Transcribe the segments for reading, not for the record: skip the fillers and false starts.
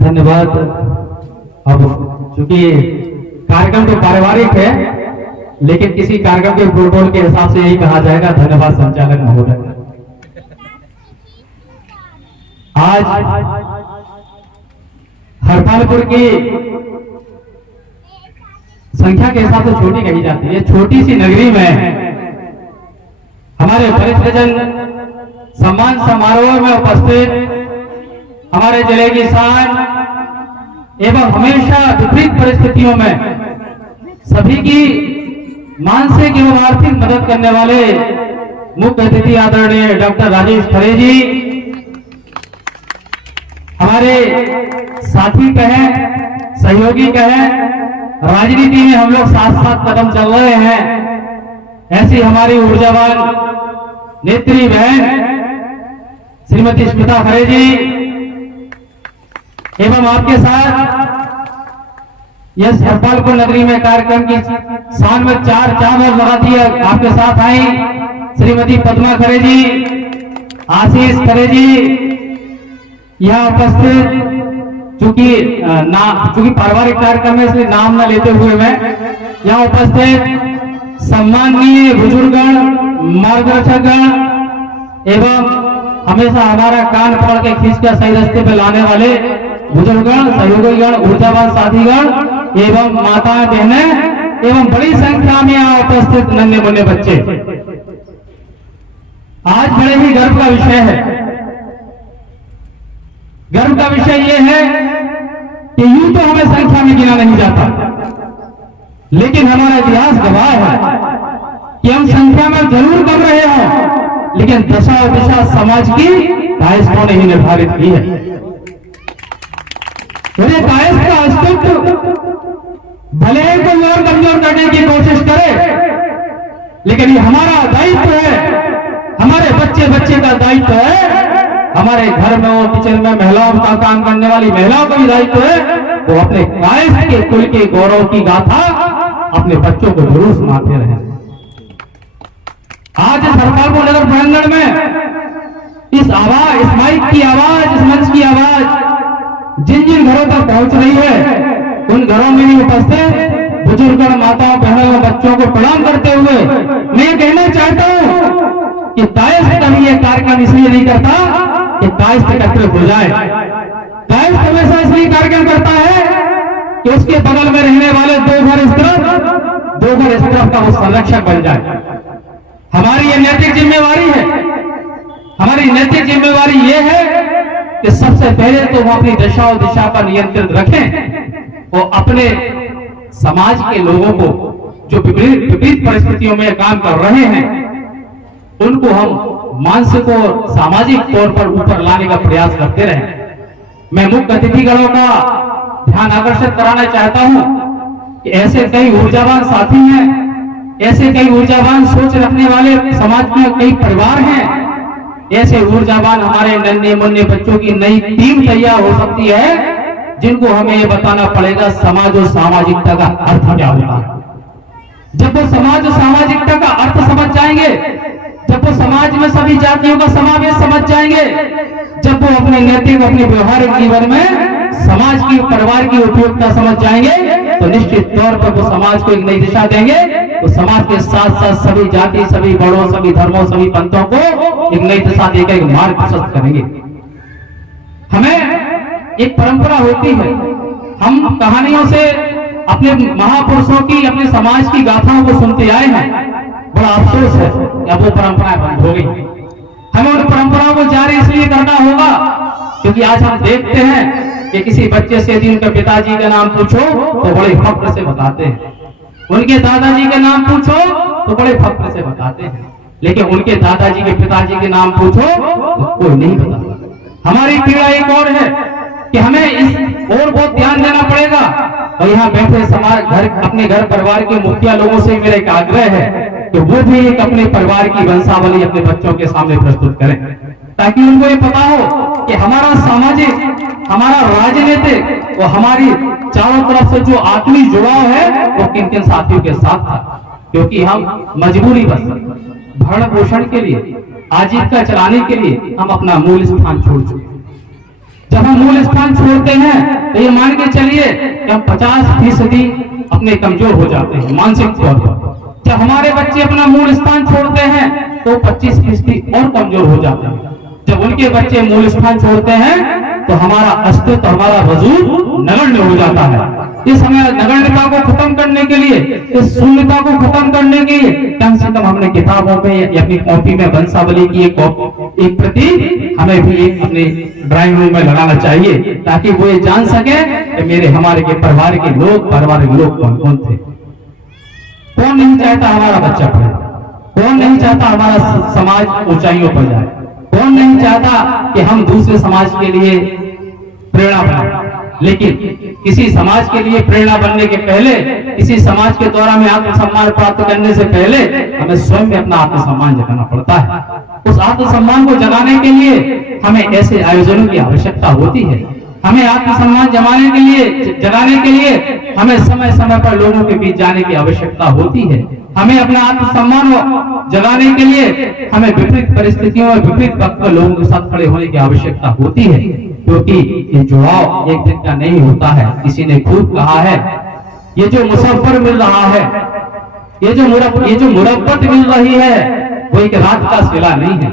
धन्यवाद। अब चूंकि कार्यक्रम तो पारिवारिक है, लेकिन किसी कार्यक्रम के प्रोटोकॉल के हिसाब से यही कहा जाएगा। धन्यवाद संचालक महोदय। आज हरपालपुर की संख्या के हिसाब से छोटी कही जाती है। छोटी सी नगरी में हमारे वरिष्ठ जन सम्मान समारोह में उपस्थित, हमारे जिले की शान एवं हमेशा विपरीत परिस्थितियों में सभी की मानसिक एवं आर्थिक मदद करने वाले मुख्य अतिथि आदरणीय डॉक्टर राजेश खरे जी, हमारे साथी कहें, सहयोगी कहें, राजनीति में हम लोग साथ साथ कदम चल रहे हैं, ऐसी हमारी ऊर्जावान नेत्री बहन श्रीमती स्मिता खरे जी एवं आपके साथ यस हरपालपुर नगरी में कार्यक्रम की शान में चार चांद और लगाती है। आपके साथ आई श्रीमती पद्मा खरे जी, आशीष खरे जी, यहाँ उपस्थित, चूंकि पारिवारिक कार्यक्रम है इसलिए नाम न लेते हुए मैं यहाँ उपस्थित सम्माननीय बुजुर्गगण, मार्गदर्शकगण एवं हमेशा हमारा कान पकड़ के खींच कर सही रास्ते पे लाने वाले बुजुर्गगण, सहयोगीगण, ऊर्जावान साथीगण एवं माताएं बहनें एवं बड़ी संख्या में यहाँ उपस्थित नन्हे मुन्ने बच्चे, आज बड़े ही गर्व का विषय है। गर्व का विषय यह है कि यूं तो हमें संख्या में गिना नहीं जाता, लेकिन हमारा इतिहास गवाह है कि हम संख्या में जरूर कम रहे हों, लेकिन दशा और दिशा समाज की कायस्थों ने ही निर्धारित की है। कायस्थ का अस्तित्व भले ही कोई और कमजोर करने की कोशिश करे, लेकिन ये हमारा दायित्व है, हमारे बच्चे का दायित्व है, हमारे घर में हो, किचन में महिलाओं का काम करने वाली महिलाओं का भी दायित्व है, वो अपने कायस्थ के कुल के गौरव की गाथा अपने बच्चों को जरूर सुनाते रहे। आज इस हरपालपुर नगर प्रांगण में इस आवाज, इस माइक की आवाज, इस मंच की आवाज जिन जिन घरों तक पहुंच रही है, उन घरों में भी उपस्थित बुजुर्ग, माताओं, बहनों, बच्चों को प्रणाम करते हुए मैं कहना चाहता हूं कि कायस्थ कभी यह कार्यक्रम इसलिए नहीं करता कि कायस्थ एकत्रित हो जाए। कायस्थ हमेशा इसलिए कार्यक्रम करता है कि उसके बगल में रहने वाले दो घर इस तरफ का वो संरक्षक बन जाए। हमारी ये नैतिक जिम्मेवारी है। हमारी नैतिक जिम्मेवारी ये है कि सबसे पहले तो वो अपनी दशा और दिशा पर नियंत्रित रखें और अपने समाज के लोगों को जो विपरीत परिस्थितियों में काम कर रहे हैं, उनको हम मानसिक और सामाजिक तौर पर ऊपर लाने का प्रयास करते रहें। मैं मुख्य अतिथिगणों का ध्यान आकर्षित कराना चाहता हूं कि ऐसे कई ऊर्जावान साथी हैं, ऐसे कई ऊर्जावान सोच रखने वाले समाज में कई परिवार हैं, ऐसे ऊर्जावान हमारे नन्हे मुन्ने बच्चों की नई टीम तैयार हो सकती है, जिनको हमें ये बताना पड़ेगा समाज और सामाजिकता का अर्थ क्या होता है। जब वो समाज और सामाजिकता का अर्थ समझ जाएंगे, जब वो समाज में सभी जातियों का समावेश समझ जाएंगे, जब वो अपने नैतिक, अपने व्यवहारिक जीवन में समाज की, परिवार की उपयोगिता समझ जाएंगे, तो निश्चित तौर पर वो समाज को एक नई दिशा देंगे। तो समाज के साथ साथ सभी जाति, सभी बड़ों, सभी धर्मों, सभी पंथों को एक नई दिशा देकर एक मार्ग प्रशस्त करेंगे। हमें एक परंपरा होती है, हम कहानियों से अपने महापुरुषों की, अपने समाज की गाथाओं को सुनते आए हैं। बड़ा अफसोस है कि अब वो परंपराएं बंद हो गई। हमें उन परंपराओं को जारी इसलिए करना होगा क्योंकि आज हम देखते हैं कि किसी बच्चे से यदि उनके पिताजी का नाम पूछो तो बड़े फक्र से बताते हैं, उनके दादाजी के नाम पूछो तो बड़े फक्र से बताते हैं, लेकिन उनके दादाजी के पिताजी के नाम पूछो तो कोई नहीं बताता। हमारी पीड़ा एक और है कि हमें इस और बहुत ध्यान देना पड़ेगा। और यहाँ बैठे समाज, अपने घर परिवार के मुखिया लोगों से मेरा एक आग्रह है कि वो भी एक अपने परिवार की वंशावली अपने बच्चों के सामने प्रस्तुत करें, ताकि उनको ये पता हो कि हमारा सामाजिक, हमारा राजनीतिक और हमारी चारों तरफ से जो आत्मीय जुड़ाव है वो किन किन साथियों के साथ था। क्योंकि हम मजबूरी बस भरण पोषण के लिए, आजीविका चलाने के लिए हम अपना मूल स्थान छोड़ चुके। जब हम मूल स्थान छोड़ते हैं तो ये मान के चलिए कि हम 50% अपने कमजोर हो जाते हैं मानसिक तौर पर। जब हमारे बच्चे अपना मूल स्थान छोड़ते हैं तो 25% और कमजोर हो जाते हैं। जब उनके बच्चे मूल स्थान छोड़ते हैं तो हमारा अस्तित्व, हमारा वजूद नगण्य हो जाता है। इस हमें नगण्यता को खत्म करने के लिए, इस शून्यता को खत्म करने के लिए कम से कम हमने किताबों में या अपनी कॉपी में वंशावली की एक प्रति हमें भी एक अपने ड्राइंग रूम में लगाना चाहिए, ताकि वो ये जान सके कि मेरे हमारे के परिवार के लोग कौन कौन थे। कौन नहीं चाहता हमारा बच्चा पढ़े, कौन नहीं चाहता हमारा समाज ऊंचाइयों पर जाए, कौन नहीं चाहता कि हम दूसरे समाज के लिए प्रेरणा बने। लेकिन किसी समाज के लिए प्रेरणा बनने के पहले, किसी समाज के द्वारा हमें आत्मसम्मान प्राप्त करने से पहले हमें स्वयं में अपना आत्मसम्मान जगाना पड़ता है। उस आत्मसम्मान को जगाने के लिए हमें ऐसे आयोजनों की आवश्यकता होती है। हमें आत्मसम्मान जगाने के लिए हमें समय समय पर लोगों के बीच जाने की आवश्यकता होती है। हमें अपना आत्मसम्मान जगाने के लिए हमें विपरीत परिस्थितियों और विपरीत वक्त पर लोगों के साथ खड़े होने की आवश्यकता होती है, क्योंकि ये जुड़ाव एक दिन का नहीं होता है। किसी ने खूब कहा है, ये जो मुसफ्फर मिल रहा है, ये जो मुरब्बत मिल रही है, वो एक रात का सिला नहीं है।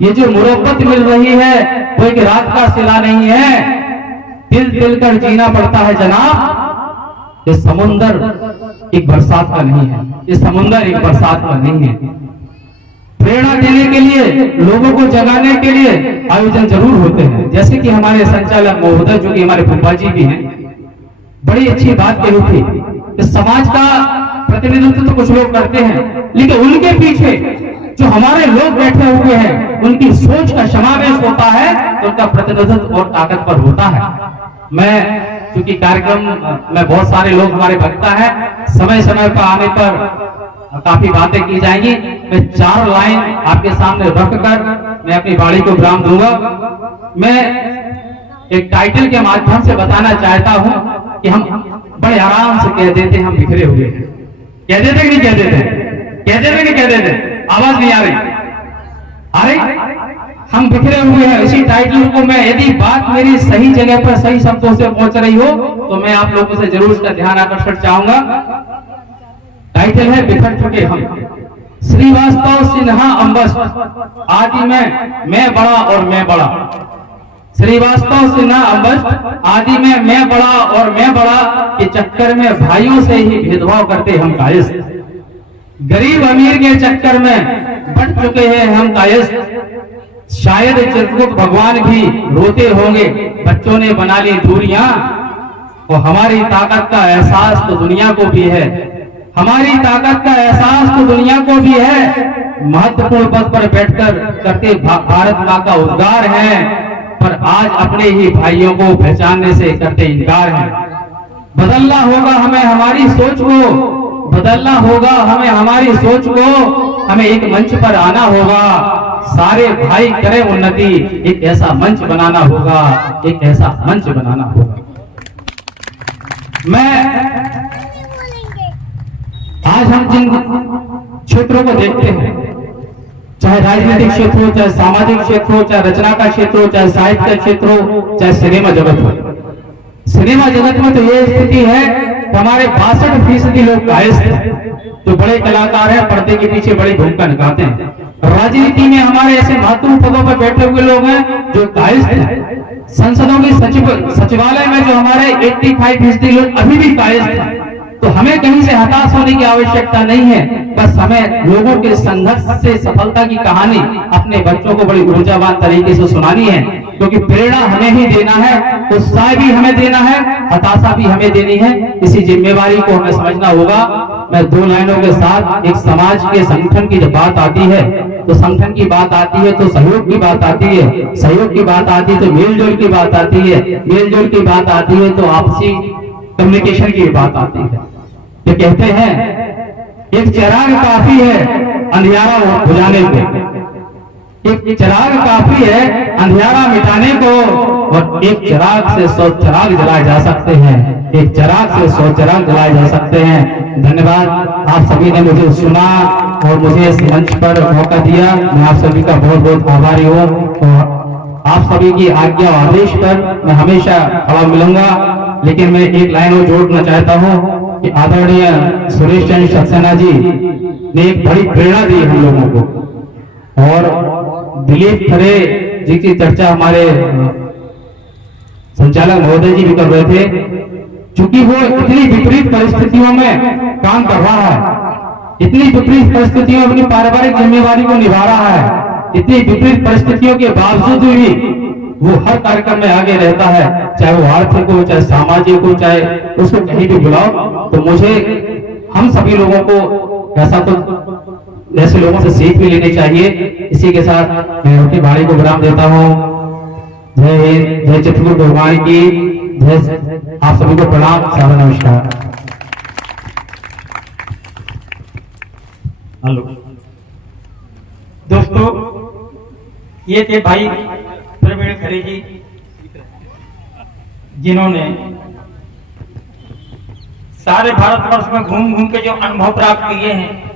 ये जो मुरब्बत मिल रही है वो एक रात का सिला नहीं है। दिल दिल कर जीना पड़ता है जनाब। ये समुंदर एक बरसात का नहीं है, ये समुंदर एक बरसात का नहीं है। प्रेरणा देने के लिए, लोगों को जगाने के लिए आयोजन जरूर होते हैं। जैसे कि हमारे संचालक महोदय, जो कि हमारे फूफा जी भी हैं, बड़ी अच्छी बात कही थी कि समाज का प्रतिनिधित्व तो कुछ लोग करते हैं, लेकिन उनके पीछे जो हमारे लोग बैठे हुए हैं, उनकी सोच का समावेश होता है तो उनका प्रतिनिधित्व और ताकतवर होता है। मैं क्योंकि कार्यक्रम में बहुत सारे लोग हमारे वक्ता है, समय समय पर आने पर काफी बातें की जाएंगी। मैं 4 लाइन आपके सामने रखकर मैं अपनी वाणी को विराम दूंगा। मैं एक टाइटल के माध्यम से बताना चाहता हूं कि हम बड़े आराम से कह देते हम बिखरे हुए हैं। कह देते कि नहीं कह देते? कह देते कि नहीं कह देते? आवाज नहीं आ रही? आ रही? हम बिखरे हुए हैं। इसी टाइटल को मैं, यदि बात मेरी सही जगह पर सही शब्दों से पहुंच रही हो तो मैं आप लोगों से जरूर इसका ध्यान आकर्षण चाहूंगा। टाइटल है बिखर चुके हम। श्रीवास्तव सिन्हा अंबस आदि में मैं बड़ा और मैं बड़ा। श्रीवास्तव सिन्हा अंबस आदि में मैं बड़ा और मैं बड़ा के चक्कर में भाइयों से ही भेदभाव करते हम कायस्थ। गरीब अमीर के चक्कर में बढ़ चुके हैं हम कायस्थ। शायद चित्रगुप्त भगवान भी रोते होंगे, बच्चों ने बना ली दूरियां। और हमारी ताकत का एहसास तो दुनिया को भी है, हमारी ताकत का एहसास तो दुनिया को भी है। महत्वपूर्ण पद पर बैठकर करते भारत माँ का उद्गार है, पर आज अपने ही भाइयों को पहचानने से करते इनकार है। बदलना होगा हमें हमारी सोच को, बदलना होगा हमें हमारी सोच को। हमें एक मंच पर आना होगा, सारे भाई करें उन्नति। एक ऐसा मंच बनाना होगा, एक ऐसा मंच बनाना होगा। मैं आज हम जिन क्षेत्रों को देखते हैं, चाहे राजनीतिक क्षेत्र हो, चाहे सामाजिक क्षेत्र हो, चाहे रचना का क्षेत्र हो, चाहे साहित्य का क्षेत्र हो, चाहे सिनेमा जगत हो। सिनेमा जगत में तो ये स्थिति है कि हमारे 62% लोग कायस्थ हैं, जो बड़े कलाकार हैं, पर्दे के पीछे बड़ी भूमिका निभाते हैं। राजनीति में हमारे ऐसे महत्वपूर्ण पदों पर बैठे हुए लोग हैं जो कायस्थ हैं। संसदों की सचिवालय में जो हमारे 85% लोग अभी भी कायस्थ हैं। तो हमें कहीं से हताश होने की आवश्यकता नहीं है, बस हमें लोगों के संघर्ष से सफलता की कहानी अपने बच्चों को बड़ी ऊर्जावान तरीके से सुनानी है, क्योंकि प्रेरणा हमें ही देना है, उत्साह भी हमें देना है, हताशा भी हमें देनी है। इसी जिम्मेवारी को हमें समझना होगा। मैं 2 लाइनों के साथ, एक समाज के संगठन की जब बात आती है तो संगठन की बात आती है तो सहयोग की बात आती है, सहयोग की बात आती है तो मेलजोल की बात आती है, मेलजोल की बात आती है तो आपसी कम्युनिकेशन की बात आती है। ये कहते हैं एक चिराग काफी है अंधियारा बुझाने को, एक चिराग काफी है अंधियारा मिटाने को, और एक चिराग से 100 चिराग जलाए जा सकते हैं, एक चिराग से 100 चिराग जलाए जा सकते हैं। धन्यवाद, आप सभी ने मुझे सुना और मुझे इस मंच पर मौका दिया। मैं आप सभी का बहुत बहुत आभारी हूँ और आप सभी की आज्ञा और आदेश पर मैं हमेशा खड़ा मिलूंगा। लेकिन मैं एक लाइन और जोड़ना चाहता हूं कि आदरणीय सुरेश चंद्र सक्सेना जी ने एक बड़ी प्रेरणा दी हम लोगों को, और दिलीप खरे जी की चर्चा हमारे संचालक महोदय जी भी कर रहे थे। चूंकि वो इतनी विपरीत परिस्थितियों में काम कर रहा है, इतनी विपरीत परिस्थितियों में अपनी पारिवारिक जिम्मेवारी को निभा रहा है, इतनी विपरीत परिस्थितियों के बावजूद भी वो हर कार्यक्रम में आगे रहता है, चाहे वो आर्थिक हो, चाहे सामाजिक हो, चाहे उसको कहीं भी बुलाओ। तो मुझे हम सभी लोगों को ऐसे लोगों से सीख भी लेनी चाहिए। इसी के साथ मैं रोटी बाड़ी को विराम देता हूँ। जय हिंद, जय चित्रकूट भगवान की जय। आप सभी को प्रणाम, सादर नमस्कार। हेलो दोस्तों, ये थे भाई प्रवीण खरे जी, जिन्होंने सारे भारतवर्ष में घूम घूम के जो अनुभव प्राप्त किए हैं